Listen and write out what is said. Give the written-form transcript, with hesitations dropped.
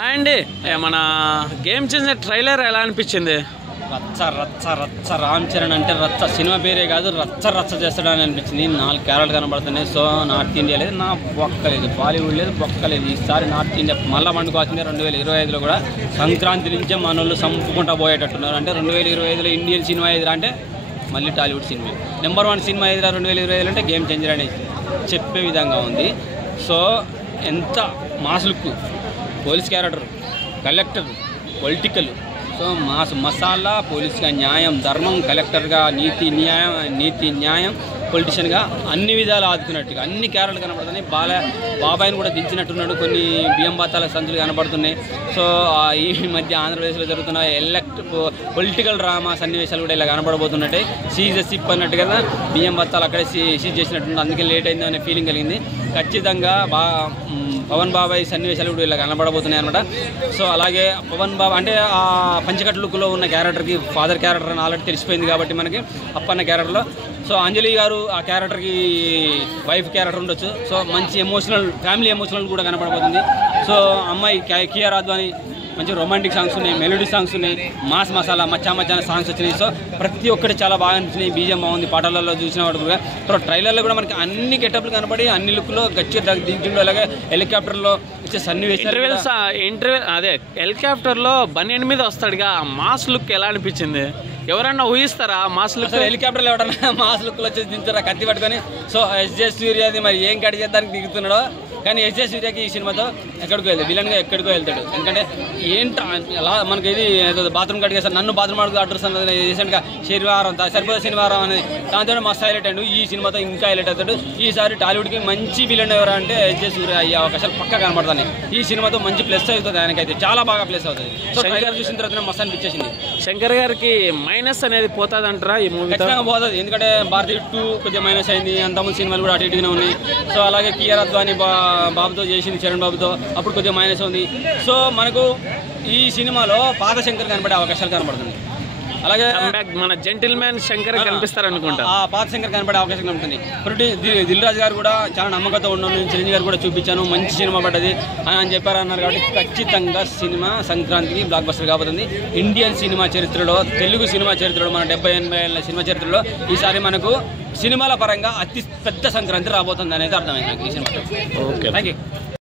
అండి మన game changer trailer ఎలా అనిపించింది? రచ్చ రచ్చ రచ్చ రామ్ చరణ్ అంటే రచ్చ సినిమా పేరే కాదు, రచ్చ రచ్చ చేస్తాడని అనిపించింది. 4 క్యారెక్టర్లు కనబడుతున్నాయి. సో నార్త్ ఇండియా లేదు, నా బొక్కలేదు, బాలీవుడ్ లేదు, బొక్కలేదు. ఈసారి నార్త్ ఇండియా మళ్ళీ పండుకోవాల్సిందే. 2025లో కూడా సంక్రాంతి నుంచే మన వాళ్ళు సంపుకుంటా పోయేటట్టున్నారు. అంటే 2025లో ఇండియన్ సినిమా ఎదురా అంటే మళ్ళీ టాలీవుడ్ సినిమా. నెంబర్ 1 సినిమా ఎదురా 2025 అంటే గేమ్ చేంజర్ అని చెప్పే విధంగా ఉంది. సో ఎంత mass look, police character, collector, political. So mass masala, పోలీస్గా న్యాయం, ధర్మం, కలెక్టర్గా నీతి న్యాయం, పొలిటీషియన్గా అన్ని విధాలు ఆదుకున్నట్టుగా అన్ని క్యారెక్టర్లు కనబడుతున్నాయి. బాబాయిని కూడా దించినట్టున్నాడు. కొన్ని బియ్యం బత్తాల సంచులు కనబడుతున్నాయి. సో ఈ మధ్య ఆంధ్రప్రదేశ్లో జరుగుతున్న పొలిటికల్ డ్రామా సన్నివేశాలు కూడా ఇలా కనబడబోతున్నట్టే. సీజ్ సిప్ అన్నట్టు కదా, బియ్యం బత్తాలు అక్కడే సీజ్ చేసినట్టు, అందుకే లేట్ అయింది అనే ఫీలింగ్ కలిగింది. ఖచ్చితంగా పవన్ బాబాయ్ సన్నివేశాలు కూడా ఇలా కనబడబోతున్నాయి అనమాట. సో అలాగే పవన్ బాబా అంటే ఆ పంచకట్టు లుక్లో ఉన్న క్యారెక్టర్కి ఫాదర్ క్యారెక్టర్ అని ఆల్రెడీ తెలిసిపోయింది కాబట్టి మనకి అప్పన్న క్యారెక్టర్లో. సో అంజలి గారు ఆ క్యారెక్టర్కి వైఫ్ క్యారెక్టర్ ఉండొచ్చు. సో మంచి ఎమోషనల్, ఫ్యామిలీ ఎమోషనల్ కూడా కనపడబోతుంది. సో అమ్మాయి కియారా అద్వానీ మంచి రొమాంటిక్ సాంగ్స్ ఉన్నాయి, మెలోడీ సాంగ్స్ ఉన్నాయి, మాస్ మసాలా మచ్చా మచ్చాన సాంగ్స్ వచ్చినాయి. సో ప్రతి ఒక్కటి చాలా బాగా అనిపించినాయి. బీజం బాగుంది, పాటలలో చూసిన వాడు కూడా. సో ట్రైలర్లో కూడా మనకి అన్ని గెటప్లు కనపడి అన్ని లుక్లో గచ్చిగా దిగుతుండే. అలాగే హెలికాప్టర్లో ఇచ్చే సన్నివేశాలు, ఇంటర్వెల్ అదే హెలికాప్టర్లో బనియన్ మీద వస్తాడుగా, మాస్ లుక్ ఎలా అనిపించింది? ఎవరన్నా ఊహిస్తారా మాస్ లుక్? హెలికాప్టర్లో ఎవరన్నా మాస్ లుక్లో వచ్చేసి దించారా కత్తి పట్టుకొని? సో ఎస్జే సూర్యది మరి ఏం కట్ చేద్దానికి దిగుతున్నాడో. కానీ ఎస్జే సూర్యకి ఈ సినిమాతో ఎక్కడికో వెళ్తాడు, విలన్గా ఎక్కడికో వెళ్తాడు. ఎందుకంటే ఏంటో అలా మనకి ఇది ఏదో బాత్రూమ్ కడిగేస్తాను, నన్ను బాత్రూమ్ అడుగు అడ్రస్ అన్నది రీసెంట్గా శనివారం సరిపోతే శనివారం అనేది, దాంతో మస్తు హైలైట్ అయ్యాడు. ఈ సినిమాతో ఇంకా హైలైట్ అవుతాడు. ఈసారి టాలీవుడ్కి మంచి విలన్ ఎవరా అంటే ఎస్జే సూర్య అయ్యే అవకాశాలు పక్కా కనబడతాయి. ఈ సినిమాతో మంచి ప్లస్ అవుతుంది, ఆయనకైతే చాలా బాగా ప్లస్ అవుతుంది. సో ట్రైలర్ చూసిన తర్వాత మస్తు అనిపించేసింది. శంకర్ గారికి మైనస్ అనేది పోతుంది అంటారా ఈ మూవీ? ఖచ్చితంగా పోతుంది. ఎందుకంటే భారతీయ 2 కొద్దిగా మైనస్ అయింది, అంతకుముందు సినిమాలు కూడా అటు ఇటుగానే ఉన్నాయి. సో అలాగే కియారా అద్వానీ బాబుతో చేసింది, చరణ్ బాబుతో, అప్పుడు కొద్దిగా మైనస్ ఉంది. సో మనకు ఈ సినిమాలో పాత శంకర్ కనబడే అవకాశాలు కనబడుతుంది. అలాగే మన జెంటిల్మెన్ శంకర్ కనిపిస్తారు అనుకుంటా, ఆ పాత శంకర్ కనబడే అవకాశం కనబడుతుంది. దిల్ రాజు గారు కూడా చాలా నమ్మకంతో ఉన్నాను, చిరంజీవి గారు కూడా చూపించాను, మంచి సినిమా పడ్డది అని చెప్పారు అన్నారు. కాబట్టి ఖచ్చితంగా సినిమా సంక్రాంతికి బ్లాక్ బస్టర్ కాబోతుంది. ఇండియన్ సినిమా చరిత్రలో, తెలుగు సినిమా చరిత్రలో, మన 70-80 ఏళ్ళ సినిమా చరిత్రలో ఈసారి మనకు సినిమాల పరంగా అతి పెద్ద సంక్రాంతి రాబోతుంది అనేది అర్థమైంది నాకు ఈ సినిమాతో. Okay, thank you.